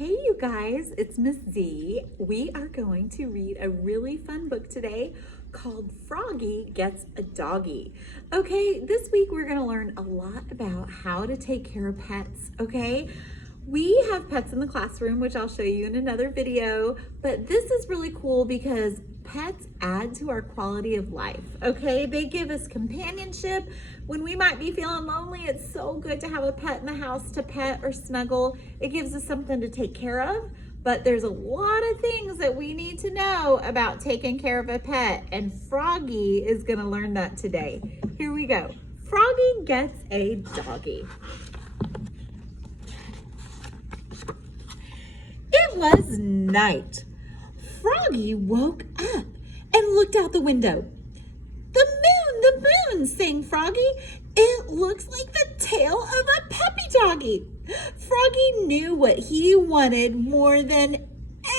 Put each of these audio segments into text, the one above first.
Hey you guys, it's Miss Z. We are going to read a really fun book today called Froggy Gets a Doggy. Okay, this week we're going to learn a lot about how to take care of pets, okay? We have pets in the classroom, which I'll show you in another video, but this is really cool because pets add to our quality of life, okay? They give us companionship. When we might be feeling lonely, it's so good to have a pet in the house to pet or snuggle. It gives us something to take care of, but there's a lot of things that we need to know about taking care of a pet, and Froggy is gonna learn that today. Here we go. Froggy gets a doggy. It was night. Froggy woke up and looked out the window. The moon, sang Froggy. It looks like the tail of a puppy doggy. Froggy knew what he wanted more than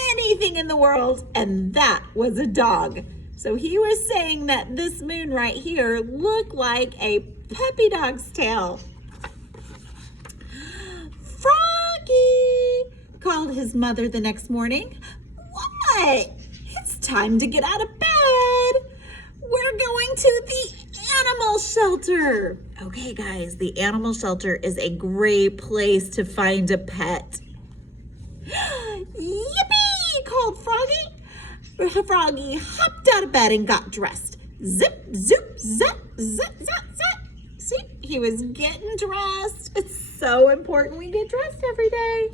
anything in the world, and that was a dog. So he was saying that this moon right here looked like a puppy dog's tail. Froggy, called his mother the next morning. What? It's time to get out of bed. We're going to the animal shelter. Okay, guys, the animal shelter is a great place to find a pet. Yippee, called Froggy. Froggy hopped out of bed and got dressed. Zip, zoop, zap, zap, zap, zap. See, he was getting dressed. It's so important we get dressed every day.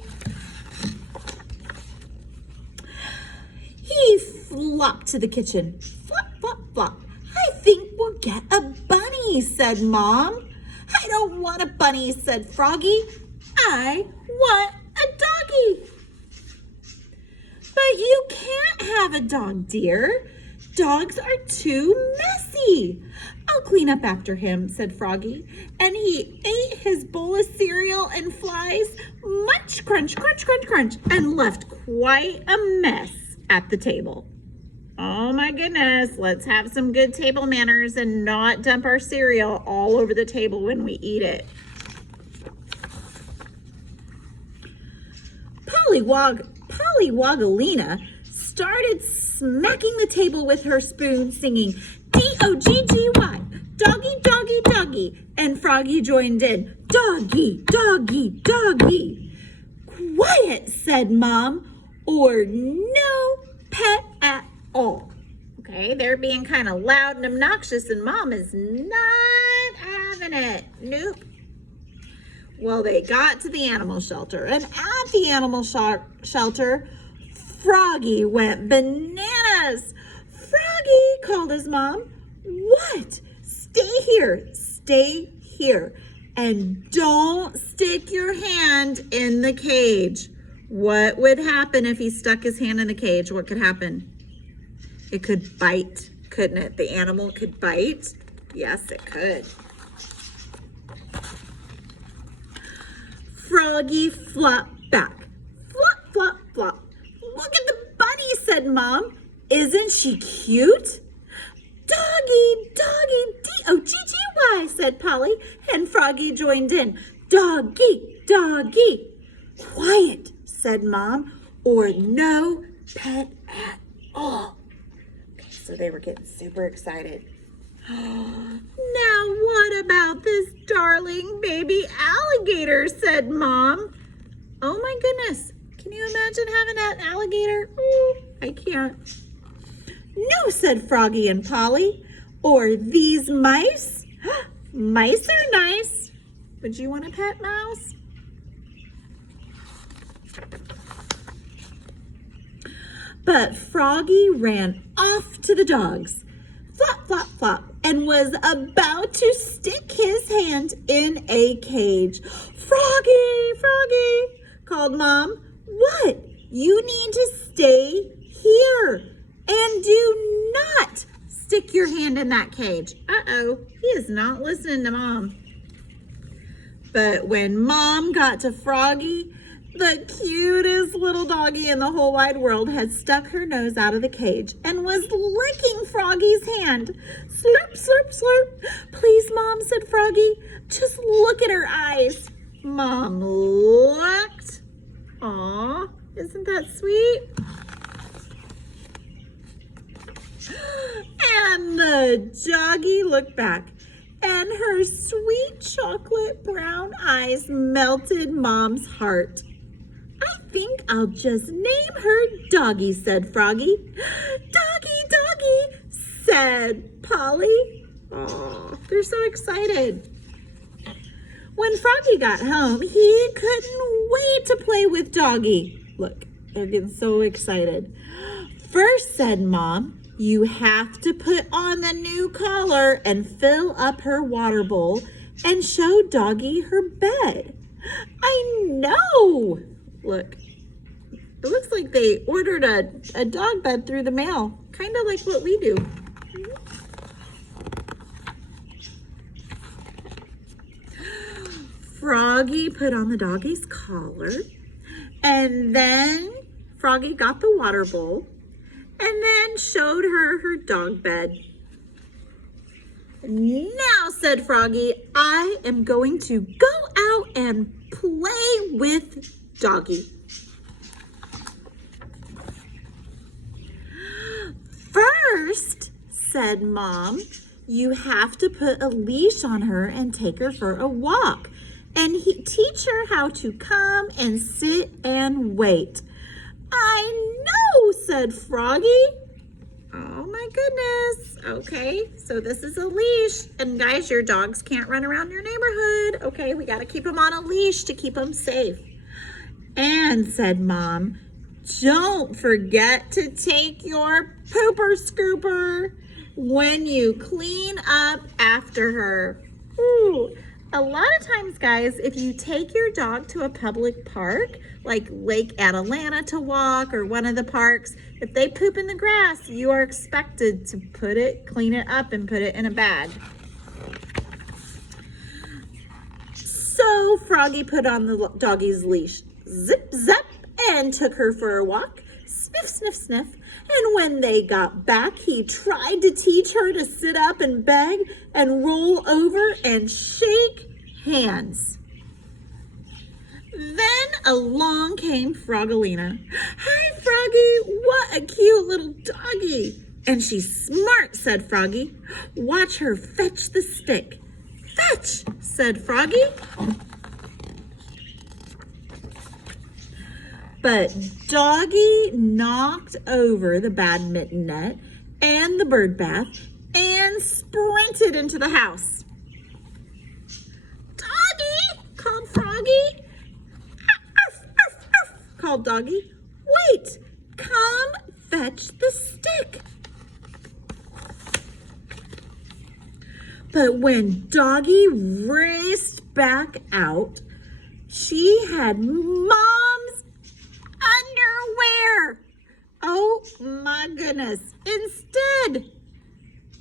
He flopped to the kitchen. Flop, flop, flop. I think we'll get a bunny, said Mom. I don't want a bunny, said Froggy. I want a doggy. But you can't have a dog, dear. Dogs are too messy. I'll clean up after him, said Froggy. And he ate his bowl of cereal and flies, munch, crunch, crunch, crunch, crunch, and left quite a mess at the table. Oh my goodness, let's have some good table manners and not dump our cereal all over the table when we eat it. Pollywogalina started smacking the table with her spoon, singing D-O-G-G-Y, doggy, doggy, doggy, and Froggy joined in, doggy, doggy, doggy. Quiet, said Mom, or no pet at all. Okay, they're being kind of loud and obnoxious, and Mom is not having it. Nope. Well, they got to the animal shelter, and at the animal shelter, Froggy went bananas. Froggy, called his mom. What? Stay here, and don't stick your hand in the cage. What would happen if he stuck his hand in the cage? What could happen? It could bite, couldn't it? The animal could bite. Yes, it could. Froggy flopped back. Flop, flop, flop. Look at the bunny, said Mom. Isn't she cute? Doggy, doggy, D-O-G-G-Y, said Polly, and Froggy joined in. Doggy, doggy. Quiet, said Mom, or no pet at all. Okay, so they were getting super excited. Now what about this darling baby alligator, said Mom. Oh my goodness, can you imagine having an alligator? Ooh, I can't. No, said Froggy and Polly, or these mice. Mice are nice. Would you want a pet mouse? But Froggy ran off to the dogs, flop, flop, flop, and was about to stick his hand in a cage. Froggy, Froggy, called Mom. What? You need to stay here and do not stick your hand in that cage. Uh-oh, he is not listening to Mom. But when Mom got to Froggy, the cutest little doggy in the whole wide world had stuck her nose out of the cage and was licking Froggy's hand. Slurp, slurp, slurp. Please, Mom, said Froggy. Just look at her eyes. Mom looked. Aw, Isn't that sweet? And the doggy looked back, and her sweet chocolate brown eyes melted Mom's heart. I think I'll just name her Doggy, said Froggy. Doggy, Doggy, said Polly. Oh, they're so excited. When Froggy got home, he couldn't wait to play with Doggy. Look, they're getting so excited. First, said Mom, you have to put on the new collar and fill up her water bowl and show Doggy her bed. I know. Look, it looks like they ordered a dog bed through the mail, kind of like what we do. Froggy put on the doggy's collar, and then Froggy got the water bowl, and then showed her her dog bed. Now, said Froggy, I am going to go out and play with Doggy. First, said Mom, you have to put a leash on her and take her for a walk. And teach her how to come and sit and wait. I know, said Froggy. Oh my goodness. Okay, so this is a leash. And guys, your dogs can't run around your neighborhood. Okay, we got to keep them on a leash to keep them safe. And, said Mom, don't forget to take your pooper scooper when you clean up after her. Ooh. A lot of times, guys, if you take your dog to a public park, like Lake Atalanta to walk or one of the parks, if they poop in the grass, you are expected to clean it up and put it in a bag. So Froggy put on the doggy's leash, zip, zap, and took her for a walk, sniff, sniff, sniff. And when they got back, he tried to teach her to sit up and beg and roll over and shake hands. Then along came Froggalina. Hi, Froggy, what a cute little doggy. And she's smart, said Froggy. Watch her fetch the stick. Fetch, said Froggy. But Doggy knocked over the badminton net and the bird bath and sprinted into the house. Doggy, called Froggy. Arf, arf, arf, called Doggy. Wait, come fetch the stick. But when Doggy raced back out, she had Mom's underwear. Oh my goodness. Instead,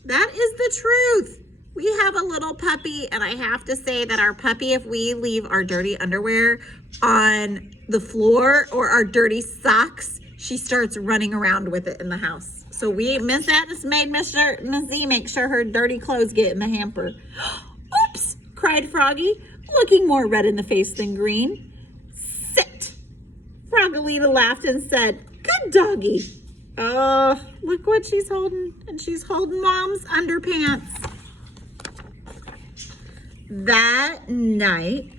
that is the truth. We have a little puppy, and I have to say that our puppy, if we leave our dirty underwear on the floor or our dirty socks, she starts running around with it in the house. So Miss Atlas made Miss Z make sure her dirty clothes get in the hamper. Oops, cried Froggy, looking more red in the face than green. Sit. Froggalina laughed and said, good doggy. Oh, look what she's holding. And she's holding Mom's underpants. That night,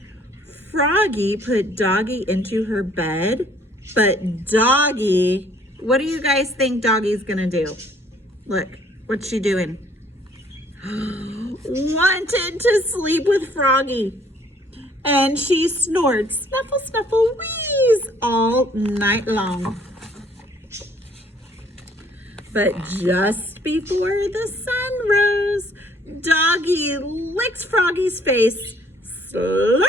Froggy put Doggy into her bed, but Doggy, what do you guys think Doggy's gonna do? Look, what's she doing? Wanted to sleep with Froggy. And she snored, snuffle, snuffle, wheeze, all night long. But just before the sun rose, Doggy licked Froggy's face, slurp,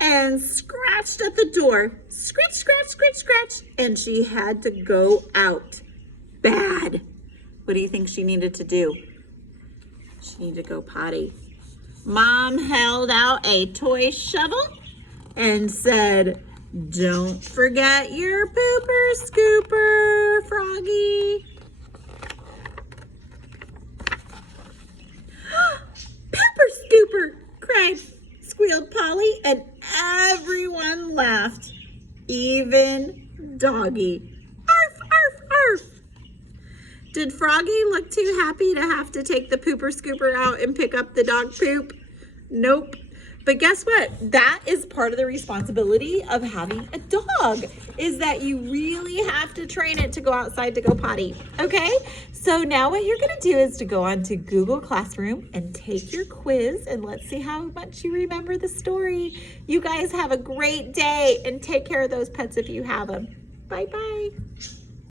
and scratched at the door. Scratch, scratch, scratch, scratch. And she had to go out. Bad. What do you think she needed to do? She needed to go potty. Mom held out a toy shovel and said, don't forget your pooper scooper, Froggy. Pooper scooper, squealed Polly, and everyone laughed. even Doggy. Arf, arf, arf. Did Froggy look too happy to have to take the pooper scooper out and pick up the dog poop? Nope. But guess what? That is part of the responsibility of having a dog, is that you really have to train it to go outside to go potty, okay? So now what you're gonna do is to go on to Google Classroom and take your quiz, and let's see how much you remember the story. You guys have a great day and take care of those pets if you have them. Bye-bye.